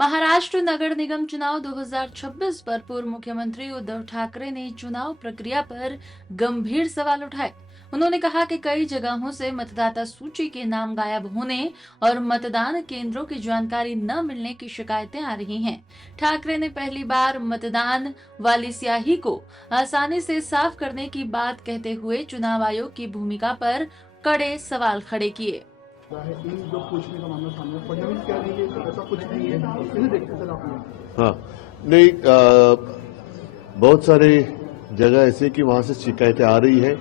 महाराष्ट्र नगर निगम चुनाव 2026 पर पूर्व मुख्यमंत्री उद्धव ठाकरे ने चुनाव प्रक्रिया पर गंभीर सवाल उठाए। उन्होंने कहा कि कई जगहों से मतदाता सूची के नाम गायब होने और मतदान केंद्रों की जानकारी न मिलने की शिकायतें आ रही हैं। ठाकरे ने पहली बार मतदान वाली स्याही को आसानी से साफ करने की बात कहते हुए चुनाव आयोग की भूमिका पर कड़े सवाल खड़े किए। जो पूछने का मामला सामने फडणवीस कह रही है कि ऐसा कुछ नहीं है, इसे देखते सर आपने। हाँ, नहीं, बहुत सारे जगह ऐसे कि वहां से शिकायतें आ रही है।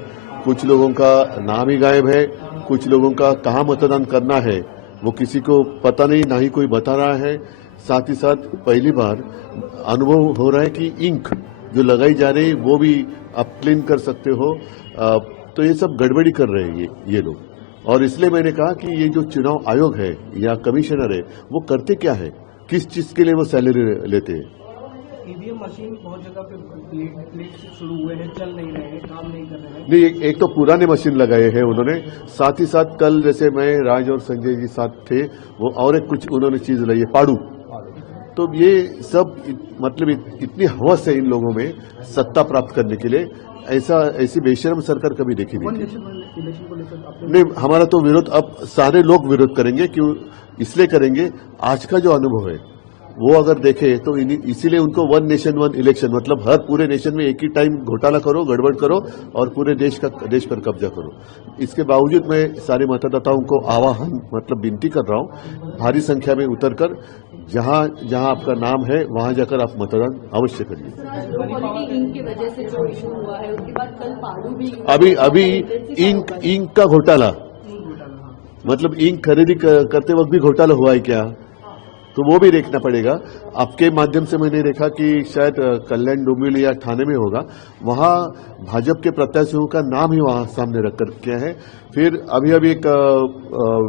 कुछ लोगों का नाम ही गायब है, कुछ लोगों का कहाँ मतदान करना है वो किसी को पता नहीं, ना ही कोई बता रहा है। साथ ही साथ पहली बार अनुभव हो रहा है कि इंक जो लगाई जा रही है वो भी आप क्लीन कर सकते हो। तो ये सब गड़बड़ी कर रहे हैं ये लोग, और इसलिए मैंने कहा कि ये जो चुनाव आयोग है या कमिश्नर है वो करते क्या है, किस चीज के लिए वो सैलरी लेते हैं। ईवीएम मशीन बहुत जगह पे प्लेट से शुरू हुए हैं, चल नहीं रहे हैं, काम नहीं कर रहे हैं। नहीं, एक तो पुराने मशीन लगाए हैं उन्होंने, साथ ही साथ कल जैसे मैं राज और संजय जी साथ थे वो और एक कुछ उन्होंने चीज लाई है, पाड़ू। तो ये सब मतलब इतनी हवस है इन लोगों में सत्ता प्राप्त करने के लिए, ऐसी बेशर्म सरकार कभी देखी नहीं। नहीं, हमारा तो विरोध अब सारे लोग विरोध करेंगे। क्यों इसलिए करेंगे, आज का जो अनुभव है वो अगर देखे तो इसीलिए उनको वन नेशन वन इलेक्शन, मतलब हर पूरे नेशन में एक ही टाइम घोटाला करो, गड़बड़ करो और पूरे देश पर कब्जा करो। इसके बावजूद मैं सारे मतदाताओं को आह्वान मतलब विनती कर रहा हूं, भारी संख्या में उतरकर जहां जहां आपका नाम है वहां जाकर आप मतदान अवश्य करिए। अभी इंक का घोटाला, मतलब इंक खरीदी करते वक्त भी घोटाला हुआ है क्या, तो वो भी देखना पड़ेगा। आपके माध्यम से मैंने देखा कि शायद कल्याण डोंबिवली या ठाणे में होगा, वहां भाजपा के प्रत्याशियों का नाम ही वहां सामने रख कर किया है। फिर अभी एक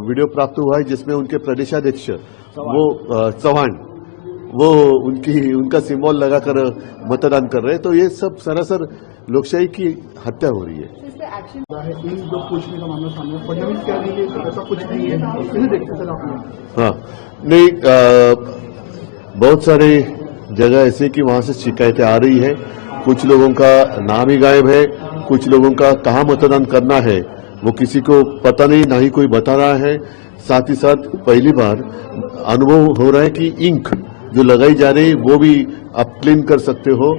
वीडियो प्राप्त हुआ है जिसमें उनके प्रदेशाध्यक्ष वो चौहान वो उनका सिंबल लगाकर मतदान कर रहे हैं। तो ये सब सरासर लोकशाही की हत्या हो रही है। जो पूछने का मामला सामने फडणवीस कह रही है कि ऐसा कुछ नहीं है, इसे देखते सर आपने। हाँ, नहीं, बहुत सारे जगह ऐसे कि वहां से शिकायतें आ रही है। कुछ लोगों का नाम ही गायब है, कुछ लोगों का कहाँ मतदान करना है वो किसी को पता नहीं, ना ही कोई बता रहा है। साथ ही साथ पहली बार अनुभव हो रहा है कि इंक जो लगाई जा रही है वो भी आप क्लीन कर सकते हो।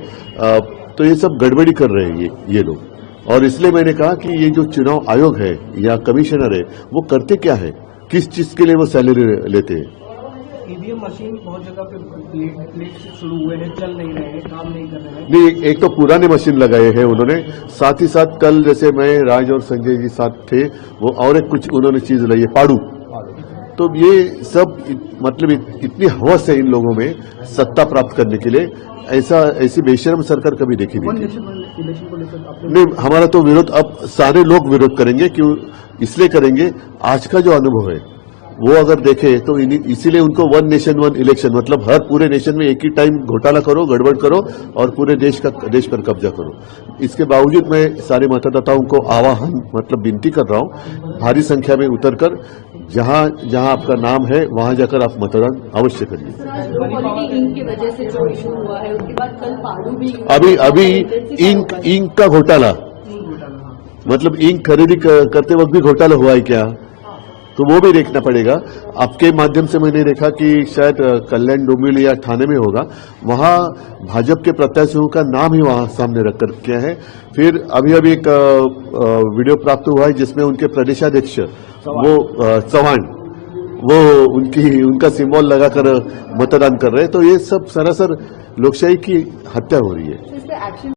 तो ये सब गड़बड़ी कर रहे हैं ये लोग, और इसलिए मैंने कहा कि ये जो चुनाव आयोग है या कमिश्नर है वो करते क्या है, किस चीज के लिए वो सैलरी लेते हैं। ईवीएम मशीन बहुत जगह पे प्लेट से शुरू हुए हैं, चल नहीं रहे हैं, काम नहीं कर रहे हैं। नहीं, एक तो पुराने मशीन लगाए हैं उन्होंने, साथ ही साथ कल जैसे मैं राज और संजय जी साथ थे वो और एक कुछ उन्होंने चीज लाई है, पाड़ू। तो ये सब मतलब इतनी हवस है इन लोगों में सत्ता प्राप्त करने के लिए, ऐसी बेशर्म सरकार कभी देखी नहीं। नहीं, हमारा तो विरोध अब सारे लोग विरोध करेंगे। क्यों इसलिए करेंगे, आज का जो अनुभव है वो अगर देखे तो इसीलिए उनको वन नेशन वन इलेक्शन, मतलब हर पूरे नेशन में एक ही टाइम घोटाला करो, गड़बड़ करो और पूरे देश पर कब्जा करो। इसके बावजूद मैं सारे मतदाताओं को आह्वान मतलब विनती कर रहा हूं, भारी संख्या में उतरकर जहां जहां आपका नाम है वहां जाकर आप मतदान अवश्य करिए। अभी इंक का घोटाला, मतलब इंक खरीदी करते वक्त भी घोटाला हुआ है क्या, तो वो भी देखना पड़ेगा। आपके माध्यम से मैंने देखा कि शायद कल्याण डोंबिवली या ठाणे में होगा, वहां भाजपा के प्रत्याशियों का नाम ही वहां सामने रख कर किया है। फिर अभी एक वीडियो प्राप्त हुआ है जिसमें उनके प्रदेशाध्यक्ष वो चौहान वो उनका सिंबल लगाकर मतदान कर रहे हैं। तो ये सब सरासर लोकशाही की हत्या हो रही है।